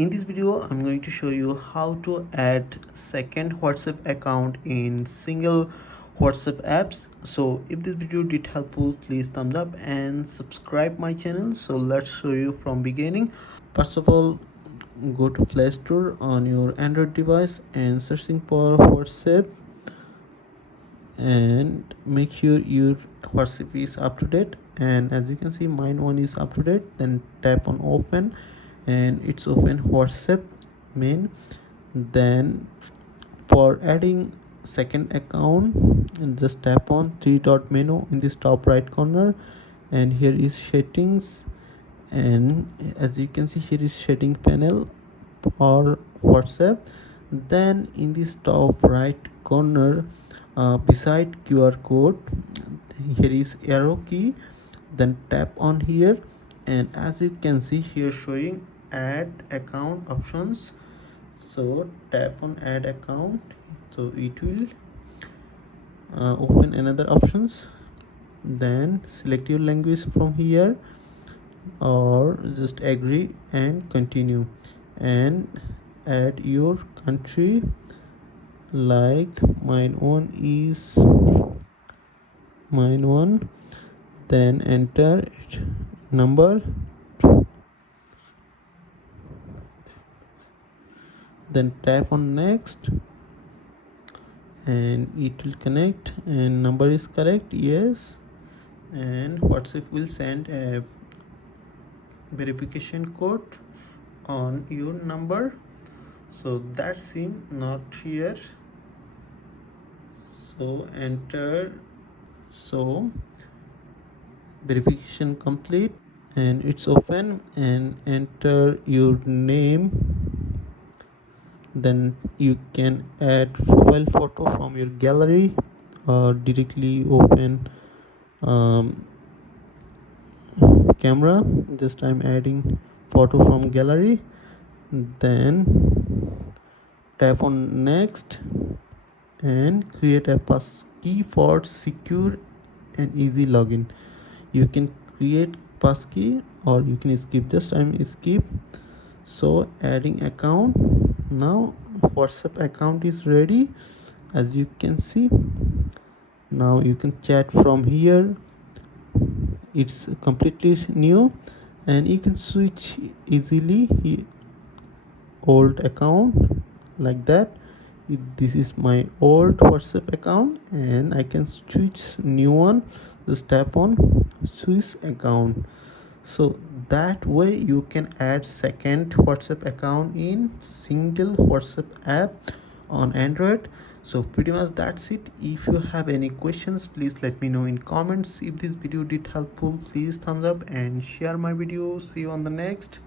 In this video I'm going to show you how to add second WhatsApp account in single WhatsApp apps. So if this video did helpful, please thumbs up and subscribe my channel. So let's show you from beginning. First of all, go to Play Store on your Android device and searching for WhatsApp, and make sure your WhatsApp is up to date. And as you can see, mine one is up to date. Then tap on open, and it's open WhatsApp main. Then for adding second account, just tap on three dot menu in this top right corner, and here is settings. And as you can see, here is setting panel or WhatsApp. Then in this top right corner, beside QR code, here is arrow key. Then tap on here, and as you can see here showing add account options. So tap on add account, so it will open another options. Then select your language from here, or just agree and continue, and add your country. Like mine one, then enter number, then tap on next, and it will connect, and number is correct, yes. And WhatsApp will send a verification code on your number. So that seem not here, so enter. So verification complete, and it's open, and enter your name. Then you can add profile photo from your gallery, or directly open camera. Just I'm adding photo from gallery. Then tap on next, and create a passkey for secure and easy login. You can create passkey, or you can skip. Just I'm skip. So adding account. Now WhatsApp account is ready, as you can see. Now you can chat from here. It's completely new, and you can switch easily old account like that. This is my old WhatsApp account, and I can switch new one. Just tap on switch account. So that way you can add second WhatsApp account in single WhatsApp app on Android. So pretty much that's it. If you have any questions, please let me know in comments. If this video did helpful, please thumbs up and share my video. See you on the next.